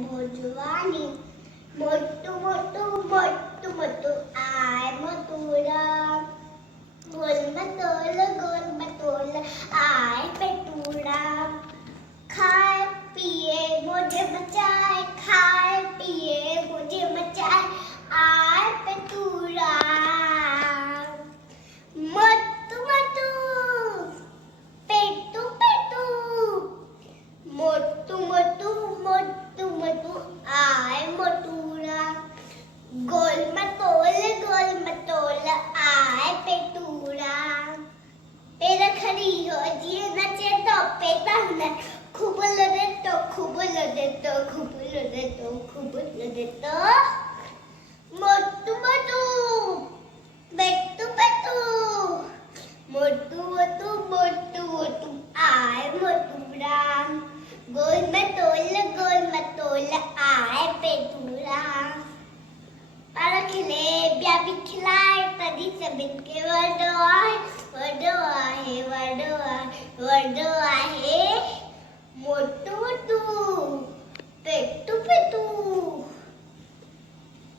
भोजवानी मोटू मोटू मोटू मोटू I Mathura गोल मटोल I पेटूरा खाए पिए मुझे बचाए खाए पिए मुझे बचाए I पेटूरा Motu Motu पेटू पेटू Motu Motu Motu Motu I मोटूरा गोल मटोल आय पेटूरा तेरा खरी हो जी नचे तो पेटा न खुबल देतो खुबल देतो खुबल देतो खुबल देतो मोटू मोटू बेटू बेटू मोटू मोटू मोटू मोटू आय मोटूरा गोल मटोल आय पेटूरा पारा खिले ब्याबी खिलाए तरी सबन के वडो आहे वडो आहे वडो आहे वडो